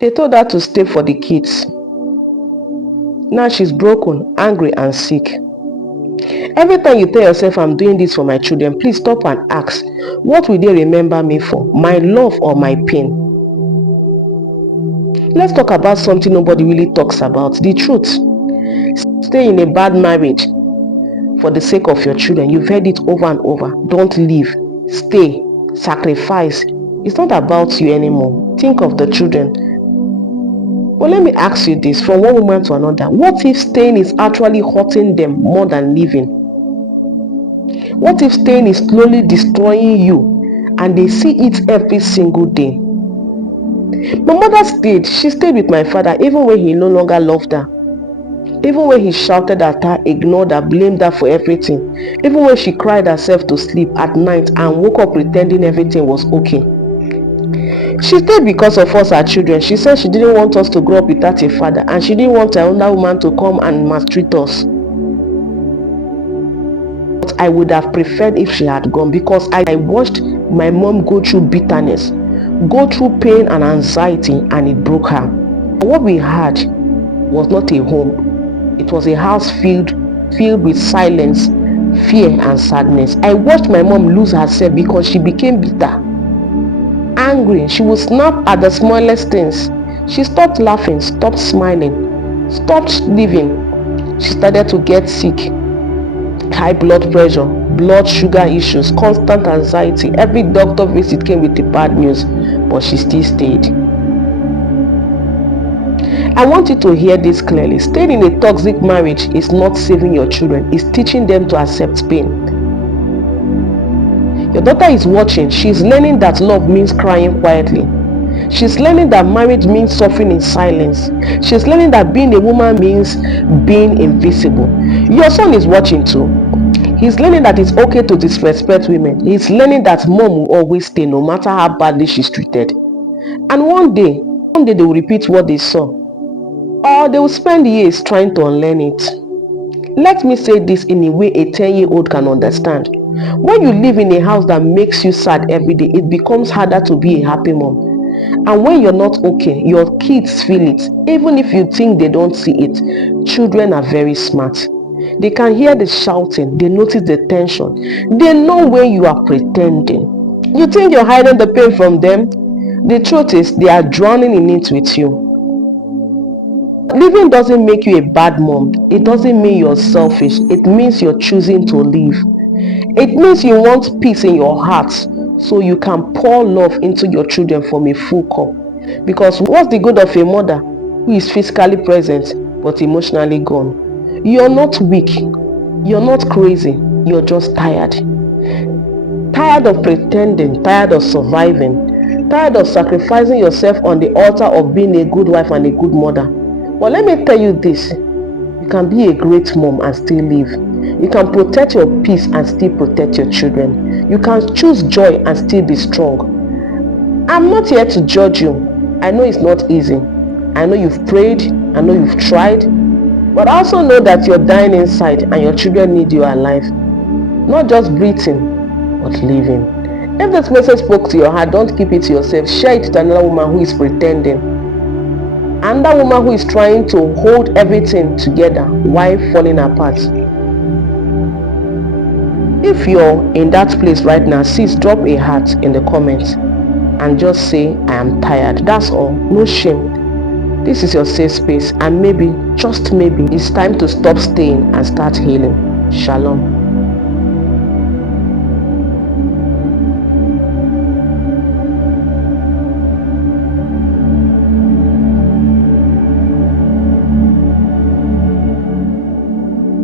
They told her to stay for the kids. Now she's broken, angry and sick. Every time you tell yourself, I'm doing this for my children, please stop and ask, what will they remember me for? My love or my pain? Let's talk about something nobody really talks about, the truth. Stay in a bad marriage for the sake of your children. You've heard it over and over. Don't leave. Stay. Sacrifice. It's not about you anymore. Think of the children. But let me ask you this, from one woman to another. What if staying is actually hurting them more than leaving? What if staying is slowly destroying you and they see it every single day? My mother stayed. She stayed with my father even when he no longer loved her. Even when he shouted at her, ignored her, blamed her for everything. Even when she cried herself to sleep at night and woke up pretending everything was okay. She stayed because of us, her children. She said she didn't want us to grow up without a father, and she didn't want another woman to come and maltreat us. But I would have preferred if she had gone, because I watched my mom go through bitterness, go through pain and anxiety, and it broke her. What we had was not a home. It was a house filled with silence, fear and sadness. I watched my mom lose herself because she became bitter, angry. She would snap at the smallest things. She stopped laughing, stopped smiling, stopped living. She started to get sick. High blood pressure, blood sugar issues, constant anxiety. Every doctor visit came with the bad news, but she still stayed. I want you to hear this clearly. Staying in a toxic marriage is not saving your children, it's teaching them to accept pain. Your daughter is watching. She's learning that love means crying quietly. She's learning that marriage means suffering in silence. She's learning that being a woman means being invisible. Your son is watching too. He's learning that it's okay to disrespect women. He's learning that mom will always stay no matter how badly she's treated. And one day they will repeat what they saw. Or they will spend years trying to unlearn it. Let me say this in a way a 10-year-old can understand. When you live in a house that makes you sad every day, it becomes harder to be a happy mom. And when you're not okay, your kids feel it. Even if you think they don't see it, children are very smart. They can hear the shouting, they notice the tension. They know when you are pretending. You think you're hiding the pain from them? The truth is, they are drowning in it with you. Living doesn't make you a bad mom. It doesn't mean you're selfish. It means you're choosing to live. It means you want peace in your heart, so you can pour love into your children from a full cup. Because what's the good of a mother who is physically present but emotionally gone? You're not weak. You're not crazy. You're just tired. Tired of pretending, tired of surviving, tired of sacrificing yourself on the altar of being a good wife and a good mother. But let me tell you this, you can be a great mom and still live. You can protect your peace and still protect your children. You can choose joy and still be strong. I'm not here to judge you. I know it's not easy. I know you've prayed. I know you've tried. But I also know that you're dying inside and your children need you alive. Not just breathing, but living. If this message spoke to your heart, don't keep it to yourself. Share it to another woman who is pretending. Another woman who is trying to hold everything together while falling apart. If you're in that place right now, sis, drop a heart in the comments and just say, I am tired. That's all. No shame. This is your safe space, and maybe, just maybe, it's time to stop staying and start healing. Shalom.